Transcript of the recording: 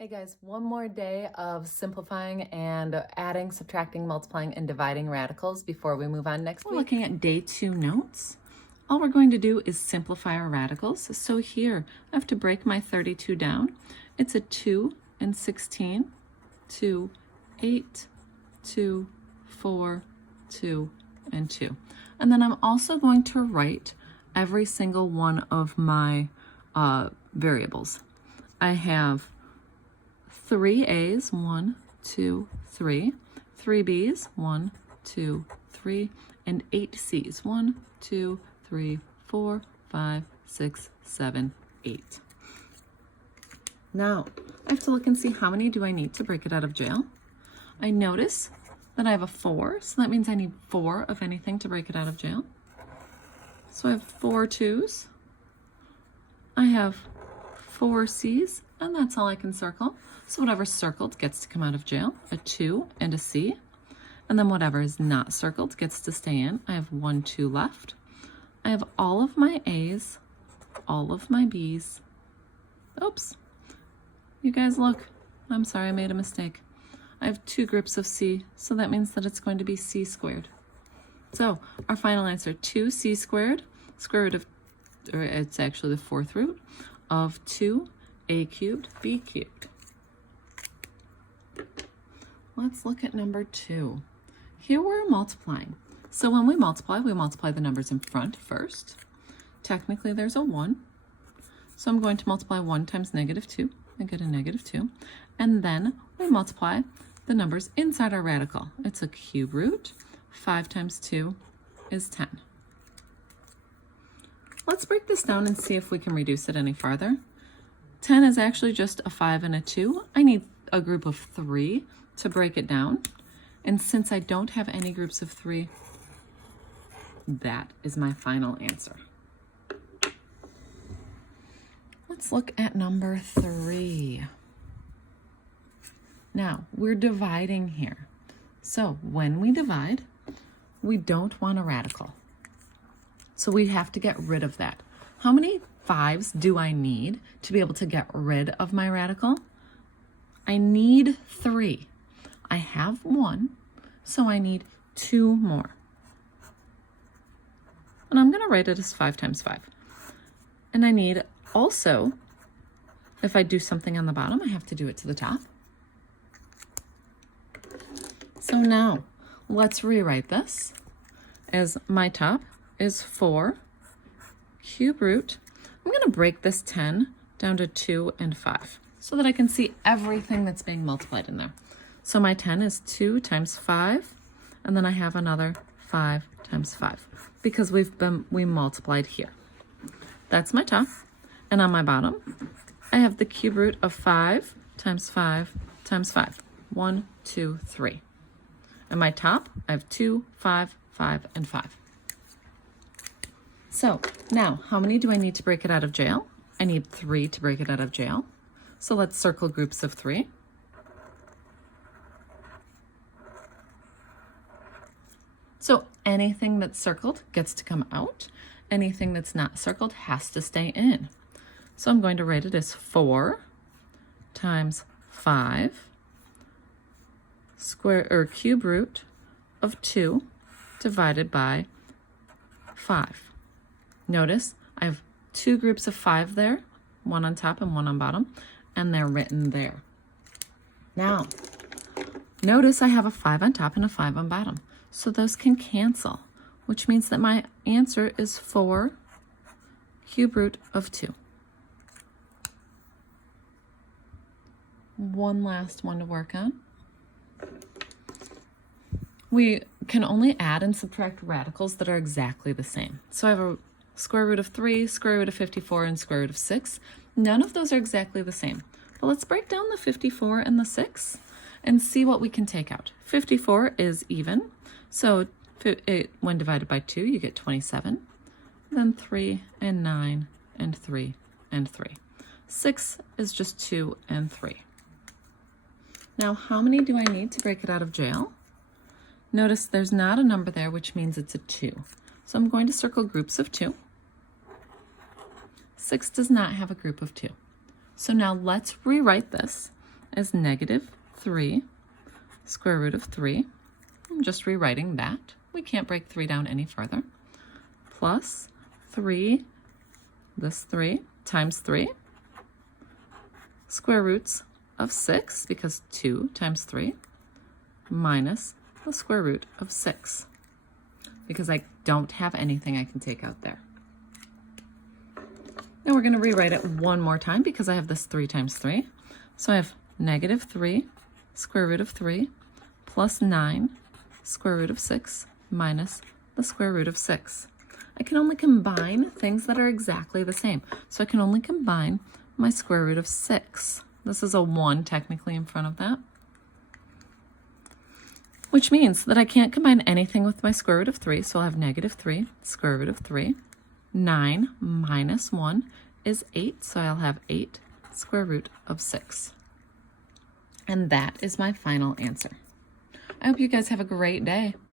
Hey guys, one more day of simplifying and adding, subtracting, multiplying, and dividing radicals before we move on next We're week. looking at day 2 notes. All we're going to do is simplify our radicals. So here, I have to break my 32 down. It's a 2 and 16, 2, 8, 2, 4, 2, and 2. And then I'm also going to write every single one of my variables. I have 3 A's, 1, 2, 3, 3 B's, 1, 2, 3, and 8 C's, 1, 2, 3, 4, 5, 6, 7, 8. Now, I have to look and see how many do I need to break it out of jail. I notice that I have a 4, so that means I need 4 of anything to break it out of jail. So I have 4 2's. I have 4 C's, and that's all I can circle. So whatever's circled gets to come out of jail, a 2 and a C. And then whatever is not circled gets to stay in. I have 1, 2 left. I have all of my A's, all of my B's. Oops. You guys look. I'm sorry, I made a mistake. I have 2 groups of C, so that means that it's going to be C squared. So our final answer, 2C squared, square root of, or it's actually the 4th root of 2A cubed B cubed. Let's look at number 2. Here we're multiplying. So when we multiply the numbers in front first. Technically there's a 1. So I'm going to multiply 1 times -2. I get a -2. And then we multiply the numbers inside our radical. It's a cube root. 5 times 2 is 10. Let's break this down and see if we can reduce it any farther. 10 is actually just a 5 and a 2. I need a group of 3 to break it down. And since I don't have any groups of 3, that is my final answer. Let's look at number 3. Now, we're dividing here. So when we divide, we don't want a radical. So we have to get rid of that. How many 5s do I need to be able to get rid of my radical? I need 3. I have 1, so I need 2 more. And I'm going to write it as 5 times 5. And I need also, if I do something on the bottom, I have to do it to the top. So now, let's rewrite this as my top is 4 cube root. I'm going to break this 10 down to 2 and 5 so that I can see everything that's being multiplied in there. So my 10 is 2 times 5, and then I have another 5 times 5 because we multiplied here. That's my top. And on my bottom, I have the cube root of 5 times 5 times 5. 1, 2, 3. And my top, I have 2, 5, 5, and 5. So now, how many do I need to break it out of jail? I need 3 to break it out of jail. So let's circle groups of 3. So anything that's circled gets to come out. Anything that's not circled has to stay in. So I'm going to write it as 4 times 5 square or cube root of 2 divided by 5. Notice I have 2 groups of 5 there, one on top and one on bottom, and they're written there. Now, notice I have a 5 on top and a 5 on bottom, so those can cancel, which means that my answer is 4 cube root of 2. One last one to work on. We can only add and subtract radicals that are exactly the same. So I have a square root of 3, square root of 54, and square root of 6. None of those are exactly the same. But let's break down the 54 and the 6 and see what we can take out. 54 is even, so when divided by 2, you get 27. Then 3 and 9 and 3 and 3. 6 is just 2 and 3. Now, how many do I need to break it out of jail? Notice there's not a number there, which means it's a 2. So I'm going to circle groups of 2. 6 does not have a group of 2. So now let's rewrite this is negative 3 square root of 3. I'm just rewriting that. We can't break 3 down any further. Plus 3, this 3, times 3, square roots of 6, because 2 times 3, minus the square root of 6, because I don't have anything I can take out there. Now we're going to rewrite it one more time because I have this 3 times 3. So I have negative 3 square root of 3 plus 9 square root of 6 minus the square root of 6. I can only combine things that are exactly the same. So I can only combine my square root of 6. This is a 1 technically in front of that, which means that I can't combine anything with my square root of 3. So I'll have negative 3 square root of 3. 9 minus 1 is 8, so I'll have 8 square root of 6. And that is my final answer. I hope you guys have a great day.